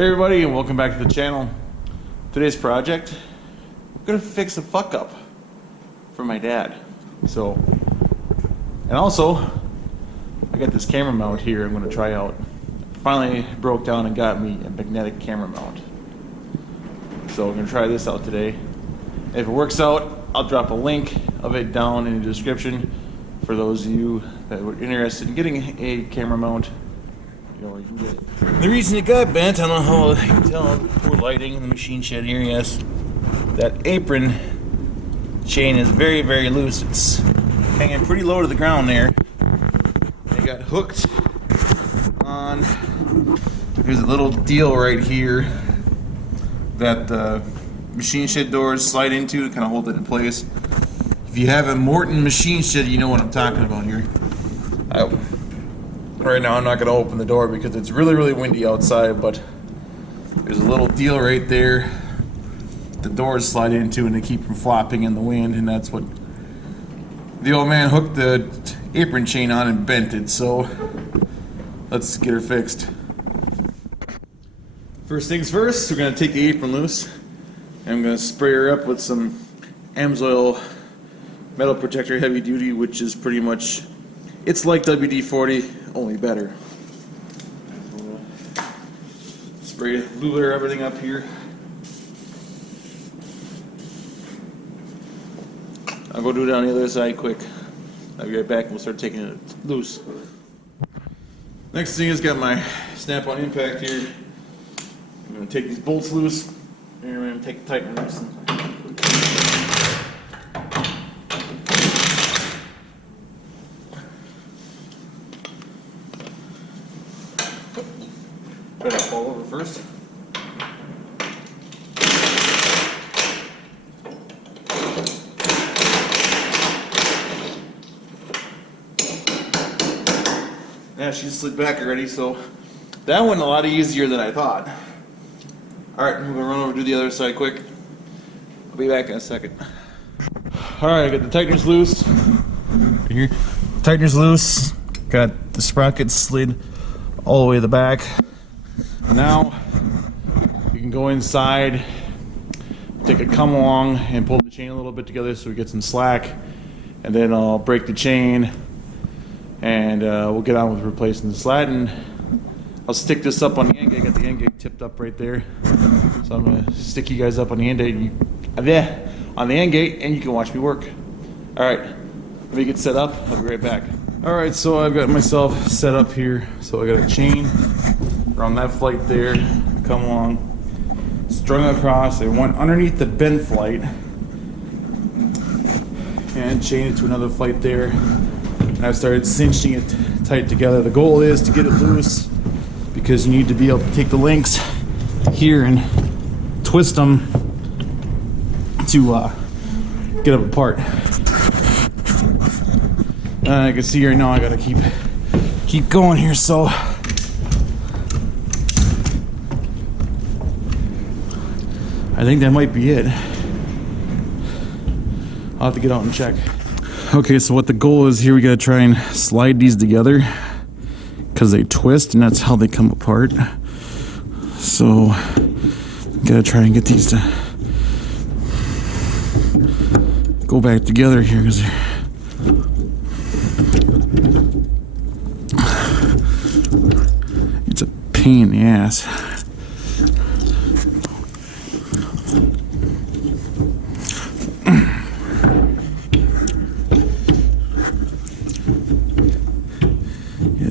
Hey everybody, and welcome back to the channel. Today's project, I'm gonna fix a fuck up for my dad. And also, I got this camera mount here I'm gonna try out. Finally broke down and got me a magnetic camera mount. So we're gonna try this out today. If it works out, I'll drop a link of it down in the description for those of you that were interested in getting a camera mount. You know where you can get it. The reason it got bent, I don't know how you can tell, poor lighting in the machine shed here, yes. That apron chain is very, very loose. It's hanging pretty low to the ground there. It got hooked on, there's a little deal right here that the machine shed doors slide into to kind of hold it in place. If you have a Morton machine shed, you know what I'm talking about here. Right now I'm not going to open the door because it's really, really windy outside, but there's a little deal right there the doors slide into and they keep from flopping in the wind, and that's what the old man hooked the apron chain on and bent it. So let's get her fixed. First things first, we're going to take the apron loose and I'm going to spray her up with some AMSOIL metal protector heavy duty, which is pretty much, it's like WD-40, only better. Spray, lure everything up here. I'll go do it on the other side quick. I'll be right back and we'll start taking it loose. Next thing is got my snap-on impact here. I'm going to take these bolts loose and I'm going to take the tightener loose. Try to fall over first. Yeah, she slid back already, so that went a lot easier than I thought. Alright, I'm gonna run over to the other side quick. I'll be back in a second. Alright, I got the tighteners loose. Right here. Tighteners loose. Got the sprocket slid all the way to the back. Now you can go inside, take a come along and pull the chain a little bit together so we get some slack, and then I'll break the chain and we'll get on with replacing the slat. And I'll stick this up on the end gate. I got the end gate tipped up right there, so I'm gonna stick you guys up on the end gate, on the end gate, and you can watch me work. All right, let me get set up. I'll be right back. All right, so I've got myself set up here. So I got a chain around that flight there, come along, strung across. I went underneath the bent flight and chained it to another flight there. And I started cinching it tight together. The goal is to get it loose because you need to be able to take the links here and twist them to get them apart. I can see right now I gotta keep going here, so I think that might be it. I'll have to get out and check. Okay, so what the goal is here, we gotta try and slide these together because they twist and that's how they come apart. So, gotta try and get these to go back together here because it's a pain in the ass.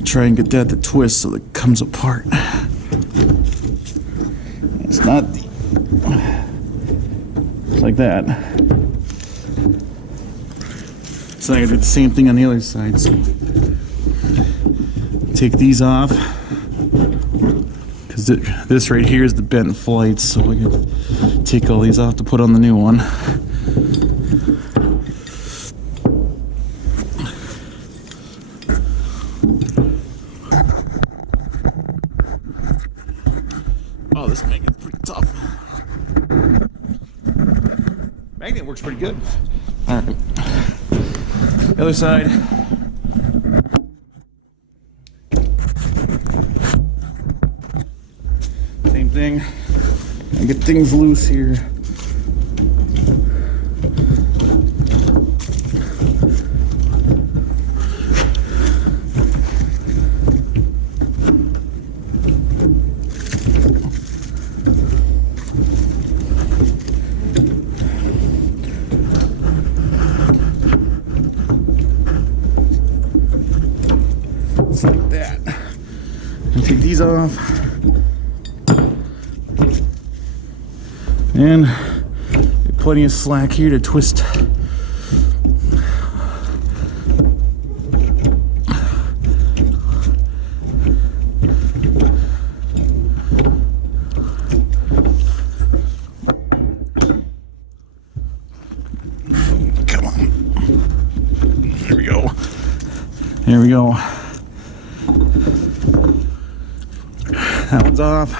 Try and get that to twist so that it comes apart. It's not like that. So I gotta do the same thing on the other side. So take these off because this right here is the bent flight. So we can take all these off to put on the new one. Oh, this magnet's pretty tough. Magnet works pretty good. All right. The other side. same thing. I get things loose here. Just like that. And take these off. And plenty of slack here to twist. Come on. There we go. There we go. That one's off.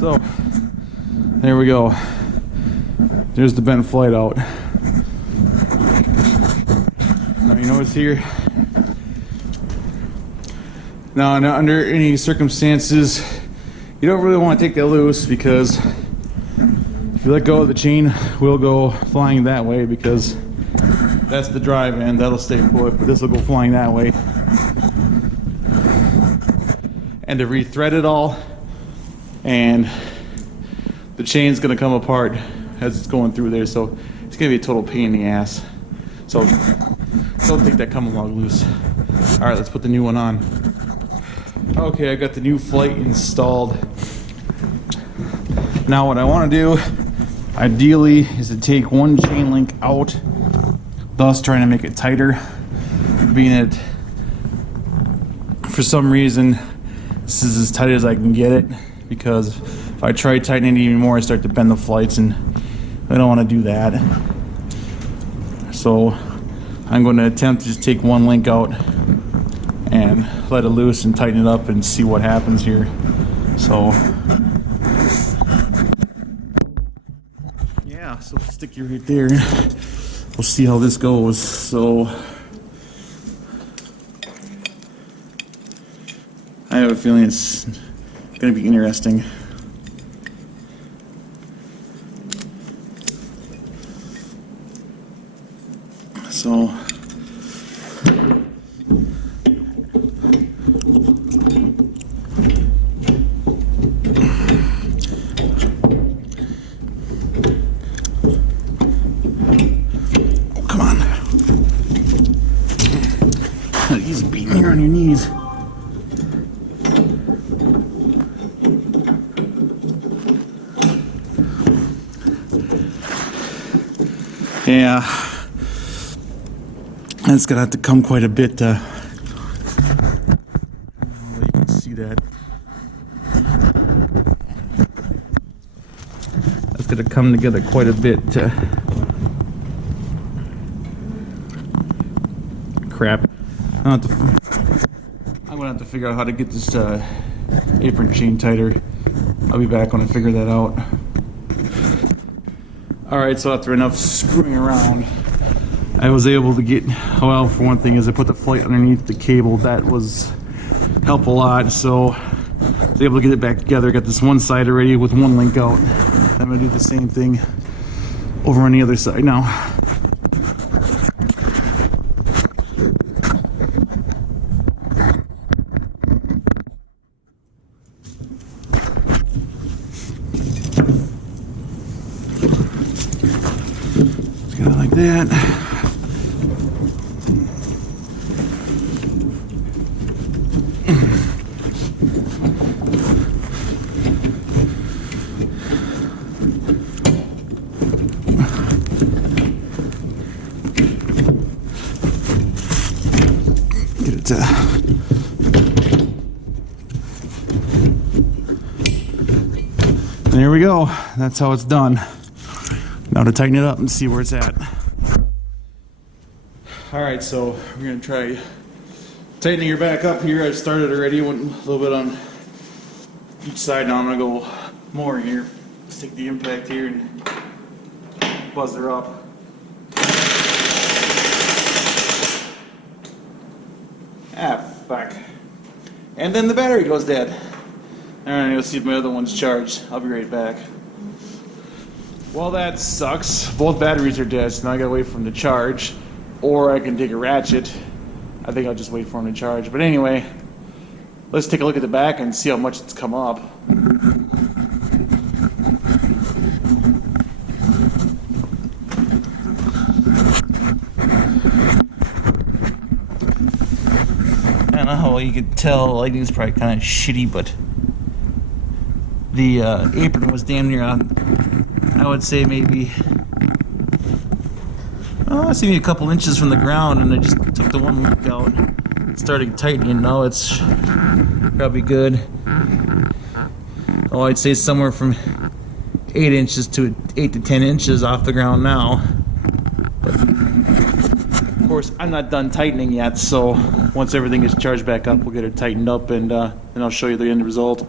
So, there we go. There's the bent flight out. Now you notice here. Now, under any circumstances, you don't really want to take that loose, because if you let go of the chain, we'll go flying that way, because that's the drive end. That'll stay put, but this will go flying that way. And to rethread it all, and the chain's gonna come apart as it's going through there, so it's gonna be a total pain in the ass. So don't take that come along loose. All right, let's put the new one on. Okay, I got the new flight installed. Now what I want to do, ideally, is to take one chain link out, thus trying to make it tighter, being it for some reason this is as tight as I can get it, because if I try tightening it even more, I start to bend the flights, and I don't want to do that. So I'm going to attempt to just take one link out and let it loose and tighten it up and see what happens here. So yeah, so stick you right there. We'll see how this goes. So I have a feeling it's going to be interesting. So come on. He's beating here on your knees. Yeah, it's gonna have to come quite a bit. You can see that. That's gonna come together quite a bit. Crap. I'm gonna have to figure out how to get this apron chain tighter. I'll be back when I figure that out. Alright, so after enough screwing around, I was able to get, well, for one thing is I put the flight underneath the cable. That was helped a lot, so I was able to get it back together. Got this one side already with one link out. I'm gonna do the same thing over on the other side now. Got it like that. Get it to there we go. That's how it's done. Now to tighten it up and see where it's at. Alright, so we're going to try Tightening her back up here. I started already. Went a little bit on each side. Now I'm gonna go more here. Let's take the impact here and buzz her up. Ah, fuck. And then the battery goes dead. Alright, let's see if my other one's charged. I'll be right back. Well, that sucks. Both batteries are dead, so now I gotta wait for them to charge. Or I can take a ratchet. I think I'll just wait for them to charge. But anyway, let's take a look at the back and see how much it's come up. I don't know how you could tell. The lighting's probably kind of shitty, but the apron was damn near on, I would say maybe a couple inches from the ground, and I just took the one link out and started tightening. Now it's probably good. Oh, I'd say somewhere from 8 inches to 8 to 10 inches off the ground now. But of course, I'm not done tightening yet, so once everything is charged back up, we'll get it tightened up, and then I'll show you the end result.